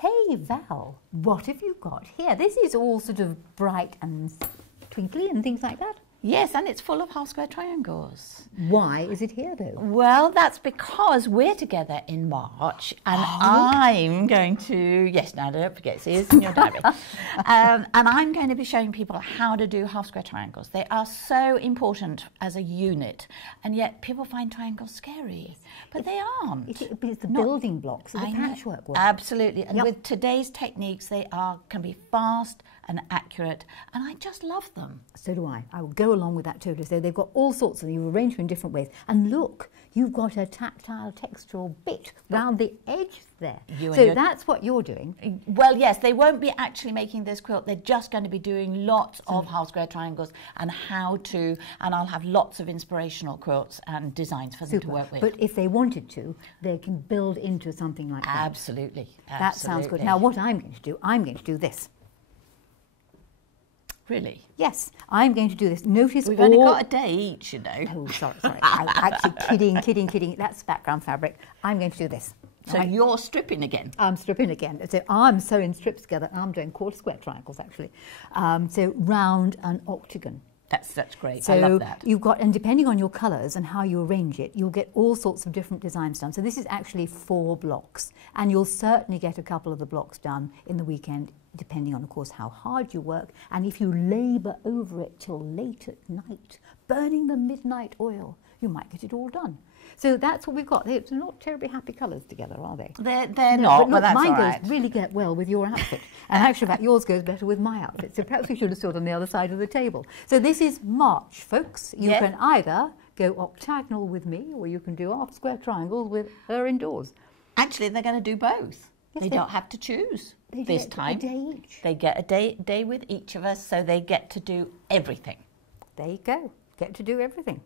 Hey Val, what have you got here? This is all sort of bright and twinkly and things like that. Yes, and it's full of half square triangles. Why is it here though? Well, that's because we're together in March and I'm going to, yes, now don't forget, see, it's in your diary. And I'm going to be showing people how to do half square triangles. They are so important as a unit, and yet people find triangles scary, but they aren't. It's the building blocks of the patchwork work. Absolutely, and with today's techniques, they can be fast and accurate, and I just love them. So do I. I will go along with that totally. So they've got all sorts of them. You've arranged them in different ways. And look, you've got a tactile textural bit round the edge there. So that's what you're doing. Well, yes, they won't be actually making this quilt. They're just going to be doing lots of half square triangles and and I'll have lots of inspirational quilts and designs for them to work with. But if they wanted to, they can build into something like that. Absolutely. That sounds good. Now, what I'm going to do this. Really? Yes, I'm going to do this. Notice we've only got a day each, you know. Oh, sorry. I'm actually kidding. That's background fabric. I'm going to do this. So you're stripping again? I'm stripping again. So I'm sewing strips together. I'm doing quarter square triangles, actually. So round an octagon. That's great. So I love that. You've got, and depending on your colours and how you arrange it, you'll get all sorts of different designs done. So this is actually 4 blocks, and you'll certainly get a couple of the blocks done in the weekend, depending on, of course, how hard you work. And if you labour over it till late at night, burning the midnight oil, you might get it all done. So that's what we've got. They're not terribly happy colours together, are they? They're not, but that's all right. Mine goes really get well with your outfit. And actually, in fact, yours goes better with my outfit. So perhaps we should have stood on the other side of the table. So this is March, folks. You can either go octagonal with me, or you can do half square triangles with her indoors. Actually, they're going to do both. Yes, they don't have to choose this time. A day each. They get a day with each of us, so they get to do everything. There you go. Get to do everything.